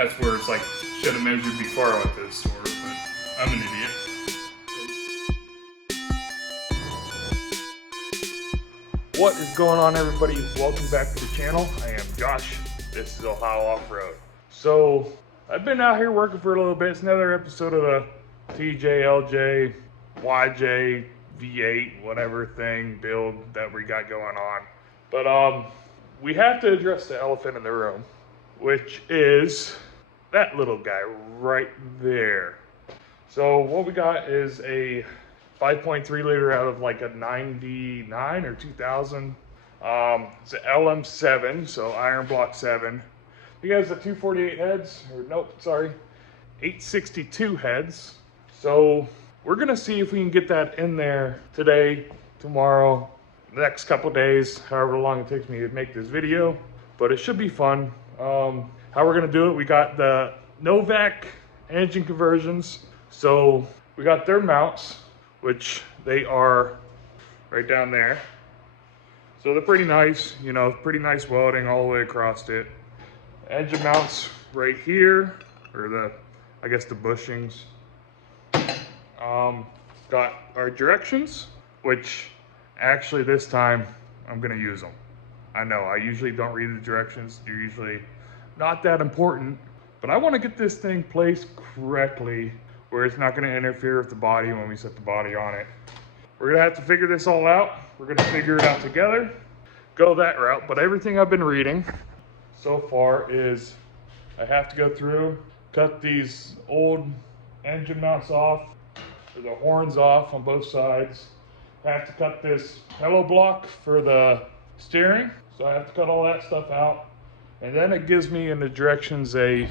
That's where it's like, should have measured before I went to the store, but I'm an idiot. What is going on, everybody? Welcome back to the channel. I am Josh. This is Ohio Off-Road. So, I've been out here working for a little bit. It's another episode of the TJ, LJ, YJ, V8, whatever thing, build that we got going on. But, we have to address the elephant in the room, which is that little guy right there. So what we got is a 5.3 liter out of like a 99 or 2000. It's an LM7, so iron block 7. He has the 248 heads, or nope, sorry, 862 heads. So we're gonna see if we can get that in there today, tomorrow, the next couple days, however long it takes me to make this video. But it should be fun. How we're gonna do it, we got the Novak engine conversions. So we got their mounts, which they are right down there. So they're pretty nice, you know, pretty nice welding all the way across it. Engine mounts right here, or I guess the bushings. Got our directions, which actually this time I'm gonna use them. I know, I usually don't read the directions. They're usually not that important, but I want to get this thing placed correctly where it's not going to interfere with the body when we set the body on it. We're going to have to figure this all out. We're going to figure it out together, go that route. But everything I've been reading so far is I have to go through, cut these old engine mounts off, or the horns off on both sides. I have to cut this pillow block for the steering. So I have to cut all that stuff out. And then it gives me in the directions a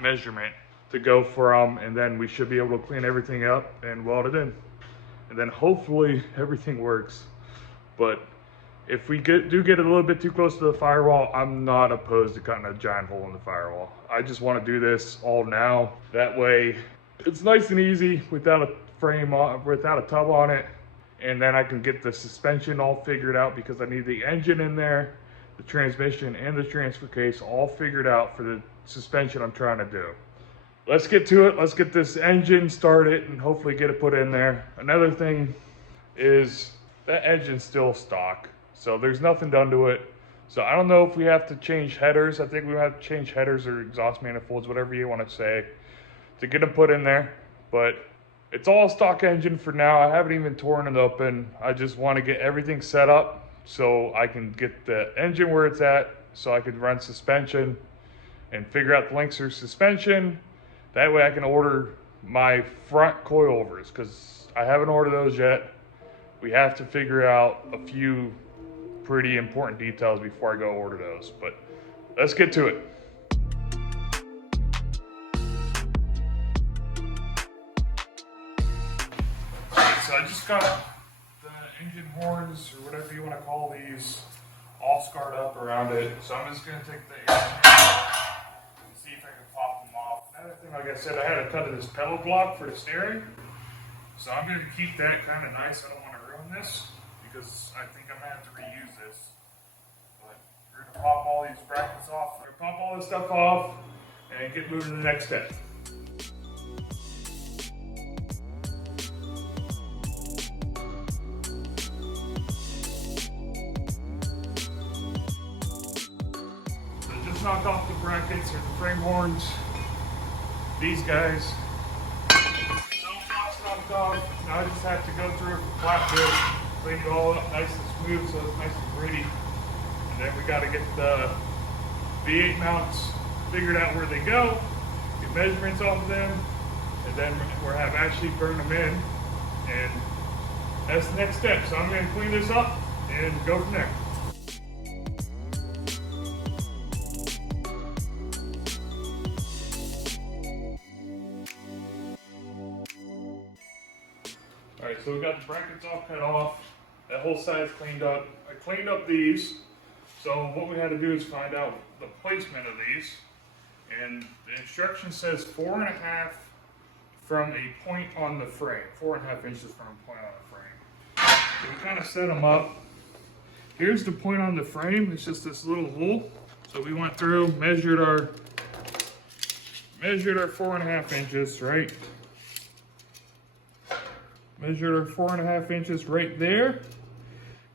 measurement to go from, and then we should be able to clean everything up and weld it in. And then hopefully everything works. But if we do get a little bit too close to the firewall, I'm not opposed to cutting a giant hole in the firewall. I just want to do this all now. That way it's nice and easy without a frame on, without a tub on it. And then I can get the suspension all figured out because I need the engine in there, the transmission and the transfer case all figured out for the suspension I'm trying to do. Let's get to it. Let's get this engine started and hopefully get it put in there. Another thing is that engine's still stock, so there's nothing done to it. So I don't know if we have to change headers. I think we have to change headers or exhaust manifolds, whatever you want to say, to get them put in there. But it's all stock engine for now. I haven't even torn it open. I just want to get everything set up so I can get the engine where it's at, so I can run suspension and figure out the links for suspension. That way I can order my front coilovers, because I haven't ordered those yet. We have to figure out a few pretty important details before I go order those, but let's get to it. So I just got the engine horns, or whatever you want to call these, all scarred up around it. So I'm just going to take the air and see if I can pop them off. Another thing, like I said, I had to cut this pedal block for the steering. So I'm going to keep that kind of nice. I don't want to ruin this because I think I'm going to have to reuse this. But we're going to pop all these brackets off. We're going to pop all this stuff off and get moving to the next step. Knock off the brackets or the frame horns. These guys. No blocks knocked off. Now I just have to go through it with flat bit, clean it all up nice and smooth so it's nice and pretty. And then we got to get the V8 mounts figured out where they go, get measurements off of them, and then we'll have Ashley burn them in. And that's the next step. So I'm going to clean this up and go from there. Alright, so we got the brackets all cut off. That whole side's cleaned up. I cleaned up these. So what we had to do is find out the placement of these. And the instruction says 4.5 from a point on the frame. 4.5 inches from a point on the frame. So we kind of set them up. Here's the point on the frame. It's just this little hole. So we went through, measured our measured our 4.5 inches, right? Measured our 4.5 inches right there.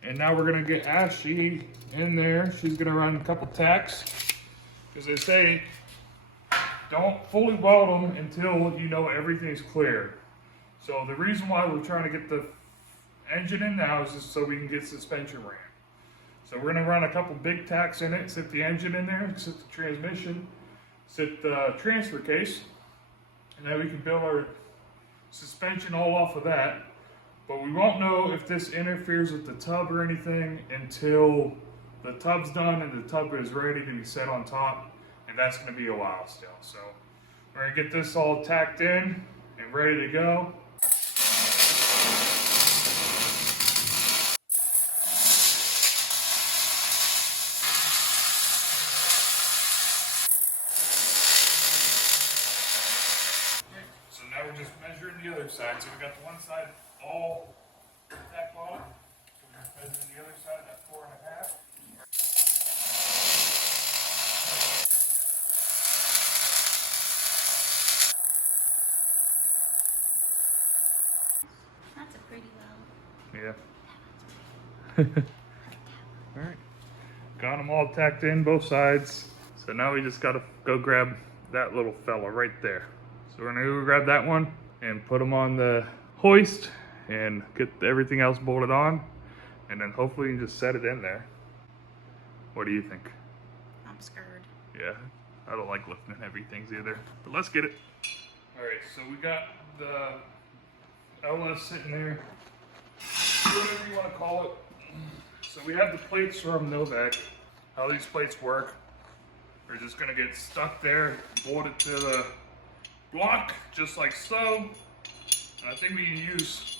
And now we're gonna get Ashley in there. She's gonna run a couple tacks. Because they say, don't fully weld them until you know everything's clear. So the reason why we're trying to get the engine in now is just so we can get suspension ran. So we're gonna run a couple big tacks in it, sit the engine in there, sit the transmission, sit the transfer case, and then we can build our suspension all off of that. But we won't know if this interferes with the tub or anything until the tub's done and the tub is ready to be set on top, and that's gonna be a while still. So we're gonna get this all tacked in and ready to go. So now we're just measuring the other side. So we got the one side all tacked on. So we're measuring the other side at 4.5. That's a pretty well. Yeah. Alright. Got them all tacked in both sides. So now we just gotta go grab that little fella right there. So we're gonna go grab that one and put them on the hoist and get everything else bolted on. And then hopefully you can just set it in there. What do you think? I'm scared. Yeah, I don't like lifting heavy things either. But let's get it. Alright, so we got the LS sitting there. Whatever you want to call it. So we have the plates from Novak. How these plates work. We're just going to get stuck there, bolted to the block, just like so. And I think we can use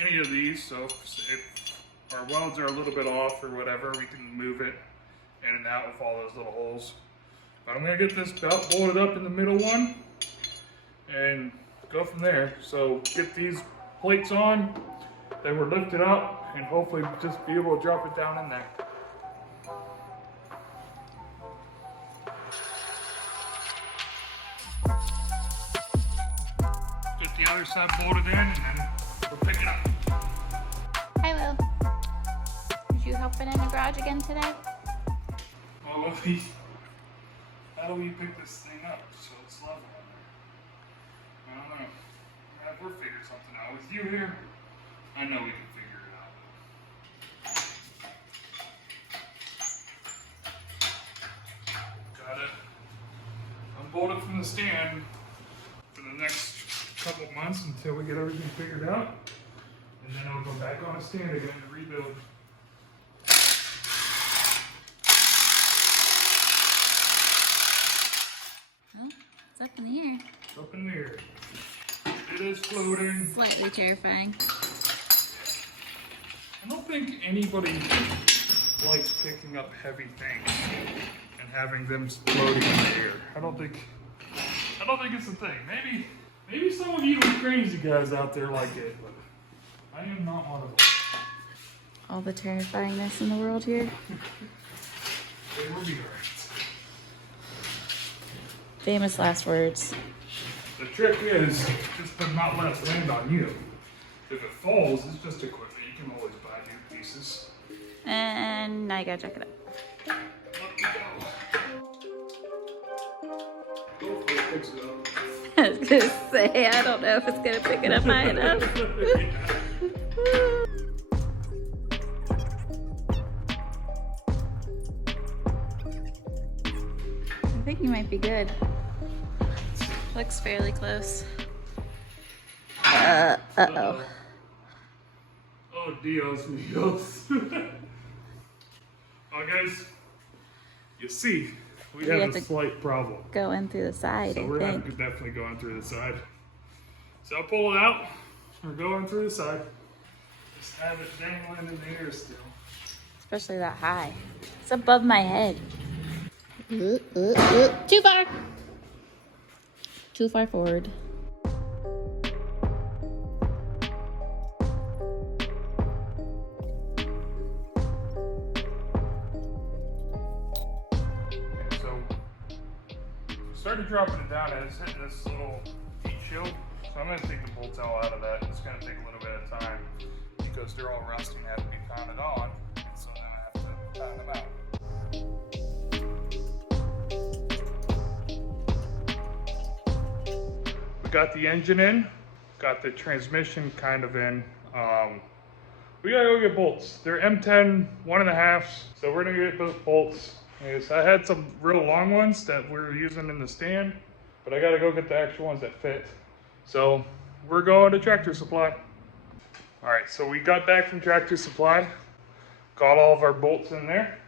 any of these. So if our welds are a little bit off or whatever, we can move it in and out with all those little holes. But I'm going to get this belt bolted up in the middle one and go from there. So get these plates on, then we're lifted up and hopefully just be able to drop it down in there. Get the other side bolted in and then we'll pick it up. Hi, Will. Did you helping in the garage again today? Well, how do we pick this thing up so it's level on there? I don't know. We'll figure something out. With you here, I know we can figure it out. Got it unbolted from the stand for the next couple of months until we get everything figured out. And then I'll go back on a stand again to rebuild. Oh, it's up in the air. It's up in the air. It is floating. Slightly terrifying. I don't think anybody likes picking up heavy things and having them floating in the air. I don't think it's a thing. Maybe some of you crazy guys out there like it, but I am not one of them. All the terrifyingness in the world here. They will be right. Famous last words. The trick is just to not let it land on you. If it falls, it's just equipment. You can always buy new pieces. And now you gotta check it up. Up you go. Hopefully it picks it up. I was gonna say, I don't know if it's gonna pick it up high enough. I think you might be good. Looks fairly close. Uh-oh. Oh, Dios míos. Oh, guys, you see, we have a slight problem. Go in through the side, So I we're think. definitely going through the side. So I'll pull it out. We're going through the side. Just have it dangling in the air still. Especially that high. It's above my head. Too far. Too far forward. started dropping it down and it's hitting this little heat shield. So I'm gonna take the bolt tail out of that. It's gonna take a little bit of time because they're all rusty and have to be pounded on. So then I have to pound them out. We got the engine in, got the transmission kind of in. We gotta go get bolts. They're M10 1.5s, so we're gonna get those bolts. Yes, I had some real long ones that we were using in the stand, but I gotta go get the actual ones that fit. So we're going to Tractor Supply. All right, so we got back from Tractor Supply, got all of our bolts in there.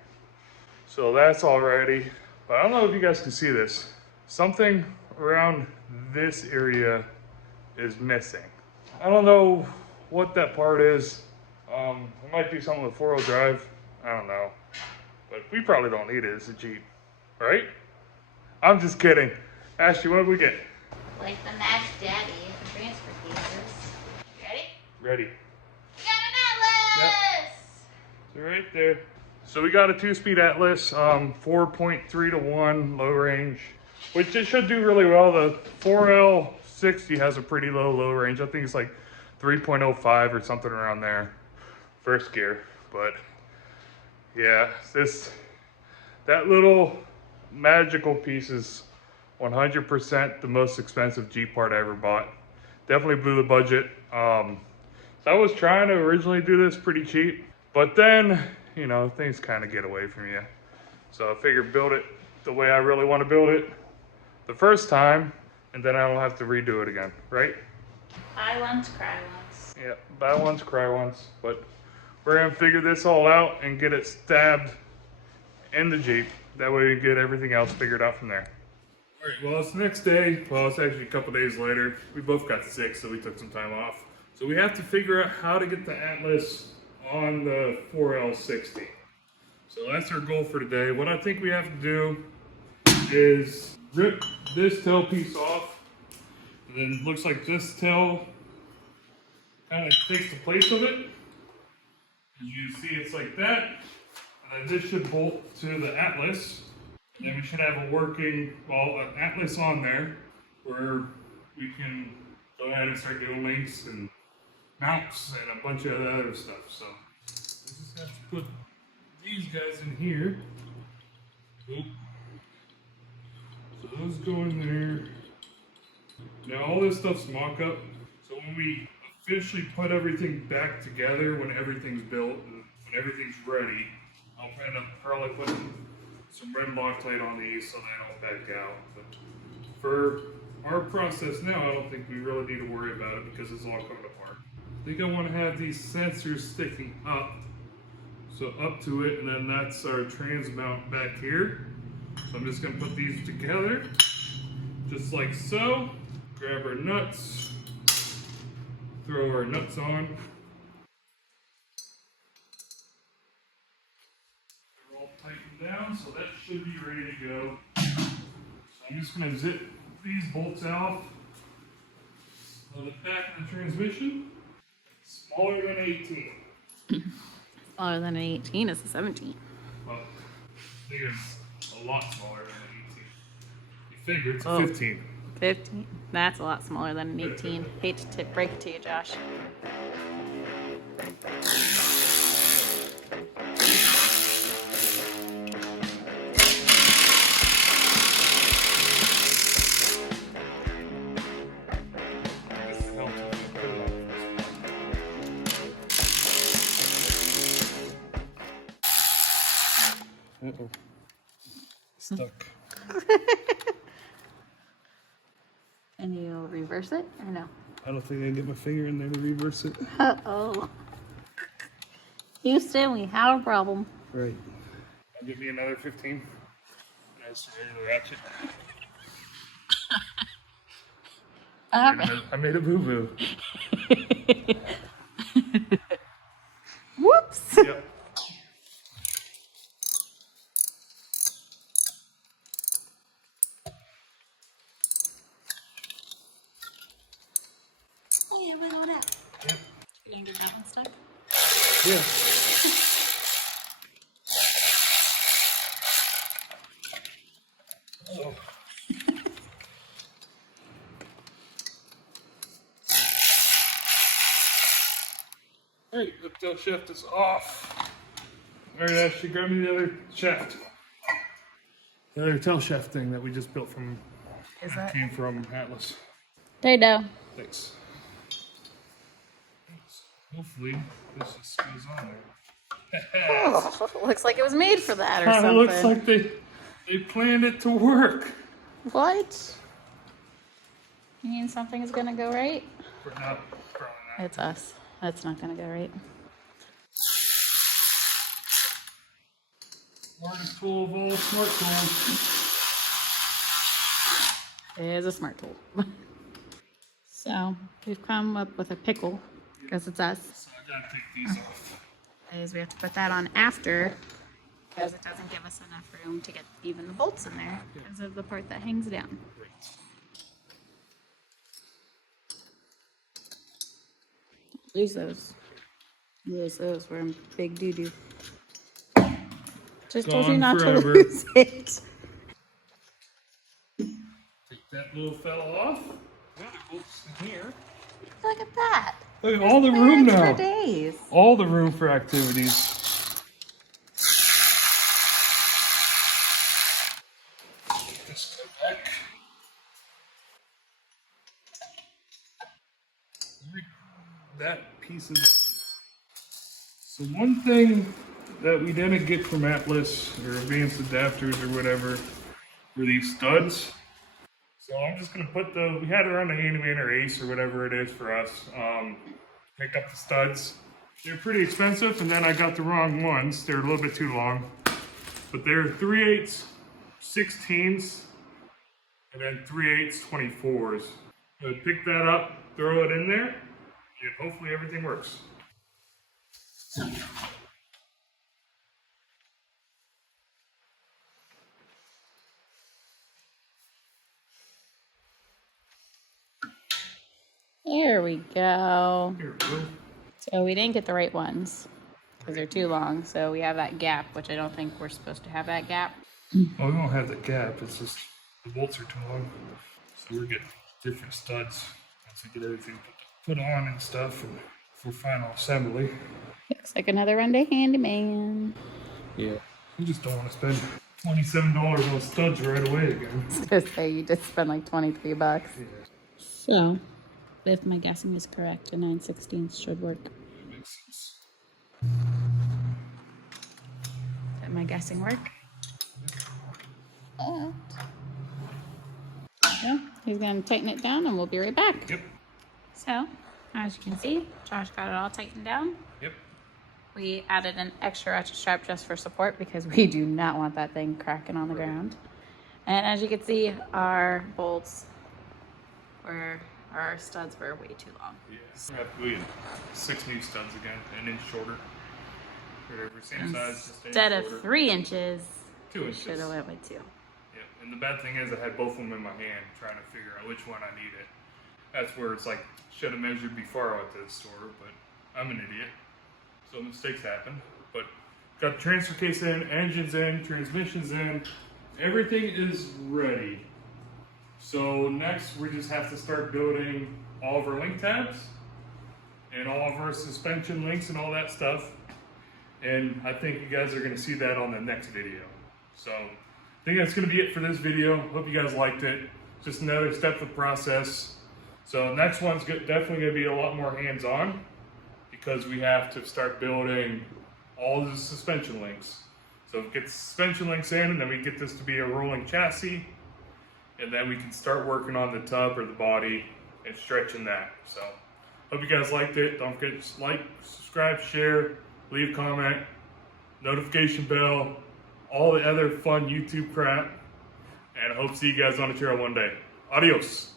So that's all ready. But I don't know if you guys can see this. Something around this area is missing. I don't know what that part is. It might be something with 4-wheel drive. I don't know. But we probably don't need it. It's a Jeep, right? I'm just kidding. Ashley, what did we get? Like the Max Daddy for transfer cases. Ready? Ready. We got an Atlas! Yep. So right there. So we got a 2-speed Atlas, 4.3 to 1 low range, which it should do really well. The 4L60 has a pretty low range. I think it's like 3.05 or something around there, first gear. But yeah, that little magical piece is 100% the most expensive Jeep part I ever bought. Definitely blew the budget. So I was trying to originally do this pretty cheap, but then, you know, things kind of get away from you. So I figured build it the way I really want to build it the first time, and then I don't have to redo it again, right? Buy once, cry once. Yeah, buy once, cry once. But we're gonna figure this all out and get it stabbed in the Jeep. That way we get everything else figured out from there. All right, well, it's the next day. Well, it's actually a couple days later. We both got sick, so we took some time off. So we have to figure out how to get the Atlas on the 4L60. So that's our goal for today. What I think we have to do is rip this tail piece off. And then it looks like this tail kind of takes the place of it. As you see, it's like that. And then this should bolt to the Atlas. And then we should have a working, well, an Atlas on there where we can go ahead and start doing links and mounts and a bunch of other stuff. So we just have to put these guys in here. Oop. So those go in there. Now all this stuff's mock-up. So when we officially put everything back together, when everything's built and when everything's ready, I'll end up probably putting some red Loctite on these so they don't back out. But for our process now, I don't think we really need to worry about it because it's all coming apart. I think I want to have these sensors sticking up. So up to it, and then that's our trans mount back here. So I'm just going to put these together, just like so. Grab our nuts, throw our nuts on. They're all tightened down, so that should be ready to go. So I'm just going to zip these bolts out of the back of the transmission. Smaller than 18. Smaller than an 18 is a 17. Well, I think it's a lot smaller than an 18. You figure it's a 15. 15? That's a lot smaller than an 18. Hate to break it to you, Josh. Uh-oh. Stuck. And you reverse it or no? I don't think I can get my finger in there to reverse it. Uh-oh. Houston, we have a problem. Right. I'll give me another 15. Nice the ratchet. I made a boo-boo. Whoops. Yep. Oh, yeah, went on out. Yep. You gonna get that one stuck? Yeah. Oh. Alright, the tail shaft is off. Alright, Ashley, grab me the other shaft. The other tail shaft thing that we just built from, came from Atlas. There you go. Thanks. Hopefully, this just goes on there. Oh, looks like it was made for that or It something. looks like they planned it to work. What? You mean something is gonna go right? We're not probably not. It's us. That's not gonna go right. Smartest tool of all smart tools. It is a smart tool. So we've come up with a pickle because it's us. So I gotta take these off. Is we have to put that on after because it doesn't give us enough room to get even the bolts in there because of the part that hangs down. Lose those. Lose those. We're in big doo-doo. Just told you Gone not forever. to lose it. Take that little fella off. The other bolts in here. Look at that. Look at all the room Plans now. for days. All the room for activities. Get this guy back. That piece is on. So one thing that we didn't get from Atlas or advanced adapters or whatever were these studs. So I'm just gonna put we had it on the Handyman or Ace or whatever it is for us. Picked up the studs. They're pretty expensive, and then I got the wrong ones. They're a little bit too long. But they're 3/8 16s and then 3/8 24s. So pick that up, throw it in there, and hopefully everything works. There we go. Here we go. So we didn't get the right ones because they're too long. So we have that gap, which I don't think we're supposed to have that gap. Well, we don't have the gap. It's just the bolts are too long. So we're getting different studs once we get everything put on and stuff and for final assembly. Looks like another run to Handyman. Yeah. You just don't want to spend $27 on studs right away again. I was gonna say you just spent like 23 bucks. Yeah. So, if my guessing is correct, a 9/16 should work. Makes sense. Did my guessing work? Yeah, he's gonna tighten it down and we'll be right back. Yep. So, as you can see, Josh got it all tightened down. Yep. We added an extra ratchet strap just for support because we do not want that thing cracking on the ground. And as you can see, our bolts our studs were way too long. Yeah. We have 6 new studs again, an inch shorter. Whatever, same size, just an inch Instead of shorter. 3 inches, 2 we inches. should have went with 2. Yep. And the bad thing is I had both of them in my hand trying to figure out which one I needed. That's where it's like, should have measured before I went to the store, but I'm an idiot. So mistakes happen. But got the transfer case in, engines in, transmissions in. Everything is ready. So next we just have to start building all of our link tabs and all of our suspension links and all that stuff. And I think you guys are going to see that on the next video. So I think that's going to be it for this video. Hope you guys liked it. Just another step of the process. So next one's definitely going to be a lot more hands-on because we have to start building all the suspension links. So get the suspension links in, and then we get this to be a rolling chassis, and then we can start working on the tub or the body and stretching that. So hope you guys liked it. Don't forget to like, subscribe, share, leave a comment, notification bell, all the other fun YouTube crap. And I hope to see you guys on the trail one day. Adios.